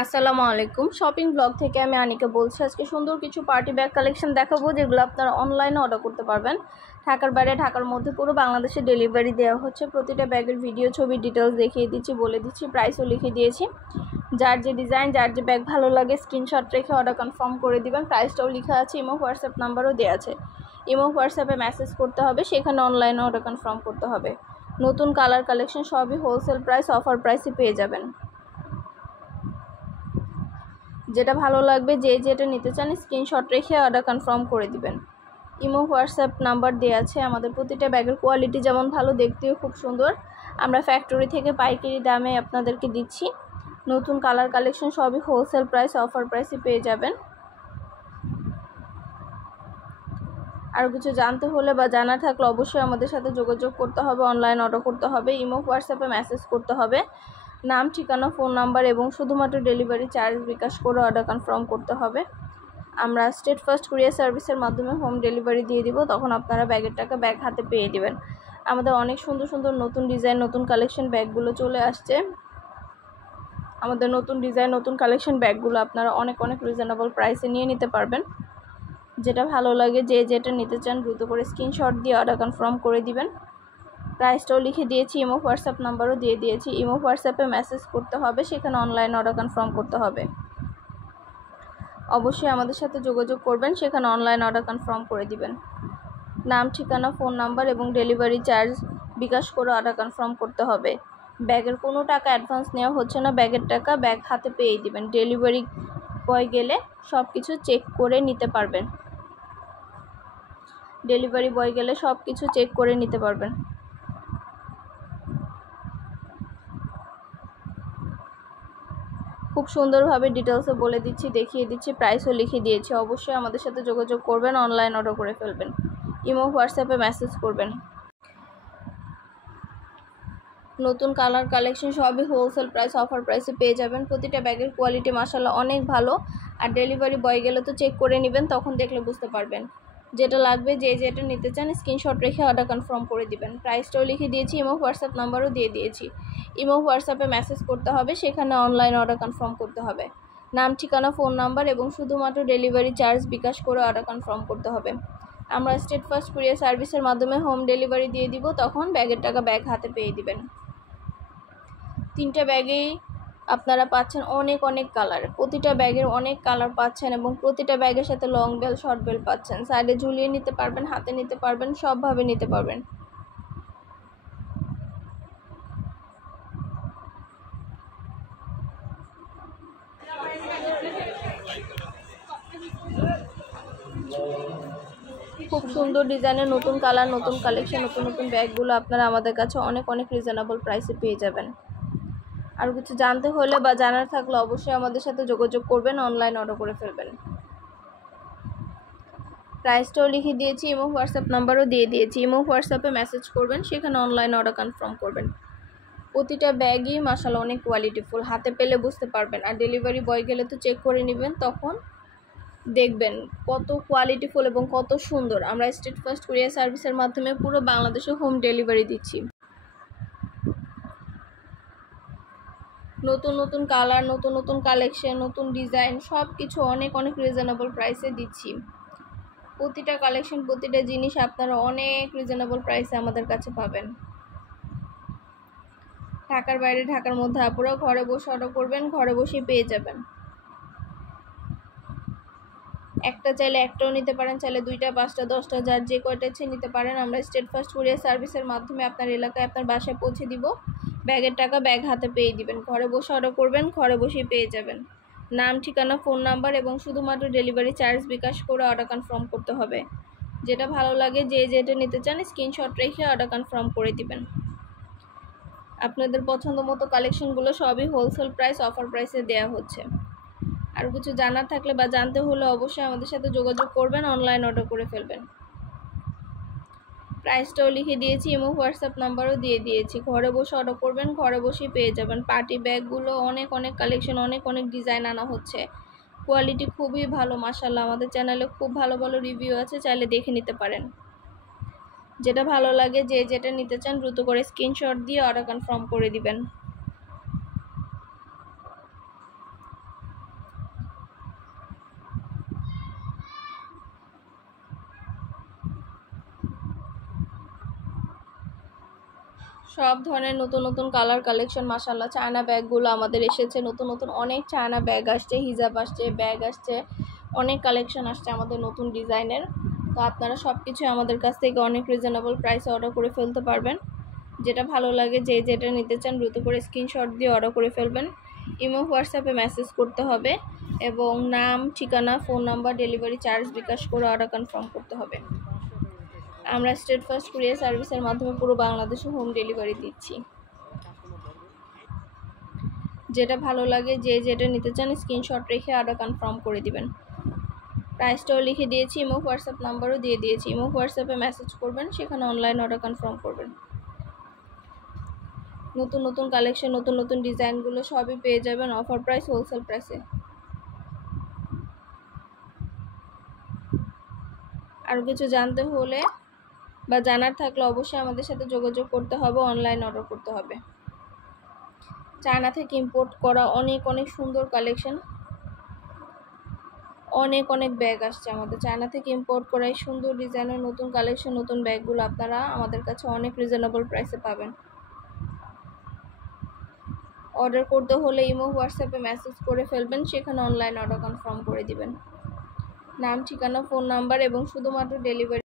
আসসালামু আলাইকুম। Shopping blog থেকে আমি আনিকা বলছি। আজকে সুন্দর কিছু পার্টি ব্যাগ কালেকশন দেখাবো, যেগুলো আপনারা অনলাইনে অর্ডার করতে পারবেন। ঢাকার বাইরে, ঢাকার মধ্যে পুরো বাংলাদেশে ডেলিভারি দেওয়া হচ্ছে। প্রতিটা ব্যাগের ভিডিও, ছবি, ডিটেলস দেখিয়ে দিচ্ছি, বলে দিচ্ছি, প্রাইসও লিখে দিয়েছি। যার যে ডিজাইন, যার যে ব্যাগ ভালো লাগে স্ক্রিনশট রেখে অর্ডার কনফার্ম করে দিবেন। প্রাইসটাও লেখা আছে, ইমো হোয়াটসঅ্যাপ নাম্বারও দেওয়া আছে। ইমো হোয়াটসঅ্যাপে মেসেজ করতে হবে, সেখানে অনলাইনে অর্ডার কনফার্ম করতে হবে। নতুন কালার কালেকশন সবই হোলসেল প্রাইস, অফার প্রাইসে পেয়ে যাবেন। যেটা ভালো লাগবে, যে যেটা নিতে চান স্ক্রিনশট রেখে অর্ডার কনফার্ম করে দিবেন। ইমো হোয়াটসঅ্যাপ নাম্বার দেওয়া আছে। আমাদের প্রতিটা ব্যাগের কোয়ালিটি যেমন ভালো, দেখতেও খুব সুন্দর। আমরা ফ্যাক্টরি থেকে পাইকারি দামে আপনাদেরকে দিচ্ছি। নতুন কালার কালেকশন সবই হোলসেল প্রাইস, অফার প্রাইসে পেয়ে যাবেন। আর কিছু জানতে হলে বা জানা থাকলে অবশ্যই আমাদের সাথে যোগাযোগ করতে হবে, অনলাইন অর্ডার করতে হবে, ইমো হোয়াটসঅ্যাপে মেসেজ করতে হবে। নাম, ঠিকানা, ফোন নাম্বার এবং শুধুমাত্র ডেলিভারি চার্জ বিকাশ করে অর্ডার কনফার্ম করতে হবে। আমরা স্টেট ফার্স্ট কুরিয়ার সার্ভিসের মাধ্যমে হোম ডেলিভারি দিয়ে দিব, তখন আপনারা ব্যাগের টাকা ব্যাগ হাতে পেয়ে দিবেন। আমাদের অনেক সুন্দর সুন্দর নতুন ডিজাইন, নতুন কালেকশন ব্যাগগুলো চলে আসছে। আমাদের নতুন ডিজাইন, নতুন কালেকশন ব্যাগগুলো আপনারা অনেক রিজনেবল প্রাইসে নিয়ে নিতে পারবেন। যেটা ভালো লাগে, যে যেটা নিতে চান দ্রুত করে স্ক্রিনশট দিয়ে অর্ডার কনফার্ম করে দিবেন। প্রাইসটাও লিখে দিয়েছি, ইমো হোয়াটসঅ্যাপ নাম্বারও দিয়ে দিয়েছি। ইমো হোয়াটসঅ্যাপে মেসেজ করতে হবে, সেখানে অনলাইন অর্ডার কনফার্ম করতে হবে। অবশ্যই আমাদের সাথে যোগাযোগ করবেন, সেখানে অনলাইন অর্ডার কনফার্ম করে দিবেন। নাম, ঠিকানা, ফোন নাম্বার এবং ডেলিভারি চার্জ বিকাশ করে অর্ডার কনফার্ম করতে হবে। ব্যাগের কোনো টাকা অ্যাডভান্স নেওয়া হচ্ছে না, ব্যাগের টাকা ব্যাগ হাতে পেয়ে দিবেন। ডেলিভারি বয় গেলে সব কিছু চেক করে নিতে পারবেন। ডেলিভারি বয় গেলে সব কিছু চেক করে নিতে পারবেন। খুব সুন্দরভাবে ডিটেলসে বলে দিচ্ছি, দেখিয়ে দিচ্ছি, প্রাইসও লিখে দিয়েছি। অবশ্যই আমাদের সাথে যোগাযোগ করবেন, অনলাইন অর্ডার করে ফেলবেন। ইমো হোয়াটসঅ্যাপে মেসেজ করবেন। নতুন কালার কালেকশন সবই হোলসেল প্রাইস, অফার প্রাইসে পেয়ে যাবেন। প্রতিটা ব্যাগের কোয়ালিটি মাশাআল্লাহ অনেক ভালো। আর ডেলিভারি বয় গেলে তো চেক করে নেবেন, তখন দেখলে বুঝতে পারবেন। যেটা লাগবে, যে যেটা নিতে চান স্ক্রিনশট রেখে অর্ডার কনফার্ম করে দিবেন। প্রাইসটাও লিখে দিয়েছি, ইমো হোয়াটসঅ্যাপ নাম্বারও দিয়ে দিয়েছি। ইমো হোয়াটসঅ্যাপে মেসেজ করতে হবে, সেখানে অনলাইন অর্ডার কনফার্ম করতে হবে। নাম, ঠিকানা, ফোন নাম্বার এবং শুধুমাত্র ডেলিভারি চার্জ বিকাশ করে অর্ডার কনফার্ম করতে হবে। আমরা স্টেট ফার্স্ট কুরিয়ার সার্ভিসের মাধ্যমে হোম ডেলিভারি দিয়ে দিব, তখন ব্যাগের টাকা ব্যাগ হাতে পেয়ে দিবেন। তিনটা ব্যাগেই আপনারা পাচ্ছেন অনেক কালার। প্রতিটা ব্যাগের অনেক কালার পাচ্ছেন এবং প্রতিটা ব্যাগের সাথে লং বেল, শর্ট বেল পাচ্ছেন। সাইডে ঝুলিয়ে নিতে পারবেন, হাতে নিতে পারবেন, সবভাবে নিতে পারবেন। খুব সুন্দর ডিজাইনের নতুন কালার, নতুন কালেকশন, নতুন ব্যাগগুলো আপনারা আমাদের কাছে অনেক রিজনেবল প্রাইসে পেয়ে যাবেন। আর কিছু জানতে হলে বা জানার থাকলে অবশ্যই আমাদের সাথে যোগাযোগ করবেন, অনলাইন অর্ডার করে ফেলবেন। প্রাইসটাও লিখে দিয়েছি, ইমো হোয়াটসঅ্যাপ নাম্বারও দিয়ে দিয়েছি। ইমো হোয়াটসঅ্যাপে মেসেজ করবেন, সেখানে অনলাইন অর্ডার কনফার্ম করবেন। প্রতিটা ব্যাগই মাশাআল্লাহ অনেক কোয়ালিটিফুল, হাতে পেলে বুঝতে পারবেন। আর ডেলিভারি বয় গেলে তো চেক করে নেবেন, তখন দেখবেন কত কোয়ালিটিফুল এবং কত সুন্দর। আমরা স্টেট ফার্স্ট কুরিয়ার সার্ভিসের মাধ্যমে পুরো বাংলাদেশে হোম ডেলিভারি দিচ্ছি। নতুন কালার, নতুন কালেকশন, নতুন ডিজাইন সব কিছু অনেক রিজনেবল প্রাইসে দিচ্ছি। প্রতিটা কালেকশন, প্রতিটা জিনিস আপনারা অনেক রিজনেবল প্রাইসে আমাদের কাছে পাবেন। ঢাকার বাইরে, ঢাকার মধ্যে আপুরা ঘরে বসে অর্ডার করবেন, ঘরে বসেই পেয়ে যাবেন। একটা চাইলে একটাও নিতে পারেন, চাইলে 2টা, 5টা, 10টা, যার যে কয়টা ইচ্ছে নিতে পারেন। আমরা স্টেট ফার্স্ট কুরিয়ার সার্ভিসের মাধ্যমে আপনার এলাকায়, আপনার বাসায় পৌঁছে দিব। ব্যাগের টাকা ব্যাগ হাতে পেয়ে দিবেন। ঘরে বসে অর্ডার করবেন, ঘরে বসেই পেয়ে যাবেন। নাম, ঠিকানা, ফোন নাম্বার এবং শুধুমাত্র ডেলিভারি চার্জ বিকাশ করে অর্ডার কনফার্ম করতে হবে। যেটা ভালো লাগে, যে যেটা নিতে চান স্ক্রিনশট রেখে অর্ডার কনফার্ম করে দিবেন। আপনাদের পছন্দ মতো কালেকশনগুলো সবই হোলসেল প্রাইস, অফার প্রাইসে দেওয়া হচ্ছে। আর কিছু জানার থাকলে বা জানতে হলে অবশ্যই আমাদের সাথে যোগাযোগ করবেন, অনলাইন অর্ডার করে ফেলবেন। প্রাইসটাও লিখে দিয়েছি, ইমো হোয়াটসঅ্যাপ নাম্বারও দিয়ে দিয়েছি। ঘরে বসে অর্ডার করবেন, ঘরে বসেই পেয়ে যাবেন। পার্টি ব্যাগগুলো অনেক কালেকশন, অনেক ডিজাইন আনা হচ্ছে। কোয়ালিটি খুবই ভালো মাশাআল্লাহ। আমাদের চ্যানেলে খুব ভালো রিভিউ আছে, চাইলে দেখে নিতে পারেন। যেটা ভালো লাগে, যে যেটা নিতে চান দ্রুত করে স্ক্রিনশট দিয়ে অর্ডার কনফার্ম করে দিবেন। সব ধরনের নতুন নতুন কালার কালেকশন মাশাআল্লাহ। চায়না ব্যাগগুলো আমাদের এসেছে, নতুন নতুন অনেক চায়না ব্যাগ আসছে, হিজাব আসছে, ব্যাগ আসছে, অনেক কালেকশন আসছে আমাদের নতুন ডিজাইনের। তো আপনারা সব কিছু আমাদের কাছ থেকে অনেক রিজনেবল প্রাইসে অর্ডার করে ফেলতে পারবেন। যেটা ভালো লাগে, যে যেটা নিতে চান দ্রুত করে স্ক্রিনশট দিয়ে অর্ডার করে ফেলবেন। ইমো হোয়াটসঅ্যাপে মেসেজ করতে হবে এবং নাম, ঠিকানা, ফোন নাম্বার, ডেলিভারি চার্জ বিকাশ করে অর্ডার কনফার্ম করতে হবে। আমরা স্টেট ফার্স্ট কুরিয়ার সার্ভিসের মাধ্যমে পুরো বাংলাদেশে হোম ডেলিভারি দিচ্ছি। যেটা ভালো লাগে, যে যেটা নিতে চান স্ক্রিনশট রেখে অর্ডার কনফার্ম করে দিবেন। প্রাইসটাও লিখে দিয়েছি, ইমো হোয়াটসঅ্যাপ নাম্বারও দিয়ে দিয়েছি। ইমো হোয়াটসঅ্যাপে মেসেজ করবেন, সেখানে অনলাইন অর্ডার কনফার্ম করবেন। নতুন নতুন কালেকশন, নতুন নতুন ডিজাইনগুলো সবই পেয়ে যাবেন অফার প্রাইস, হোলসেল প্রাইসে। আরও কিছু জানতে হলে বা জানার থাকলে অবশ্যই আমাদের সাথে যোগাযোগ করতে হবে, অনলাইন অর্ডার করতে হবে। চায়না থেকে ইম্পোর্ট করা অনেক অনেক সুন্দর কালেকশন, অনেক অনেক ব্যাগ আসছে আমাদের চায়না থেকে ইম্পোর্ট করা এই সুন্দর ডিজাইনের নতুন কালেকশন, নতুন ব্যাগগুলো আপনারা আমাদের কাছে অনেক রিজনেবল প্রাইসে পাবেন। অর্ডার করতে হলে ইমো হোয়াটসঅ্যাপে মেসেজ করে ফেলবেন, সেখানে অনলাইন অর্ডার কনফার্ম করে দিবেন। নাম, ঠিকানা, ফোন নাম্বার এবং শুধুমাত্র ডেলিভারি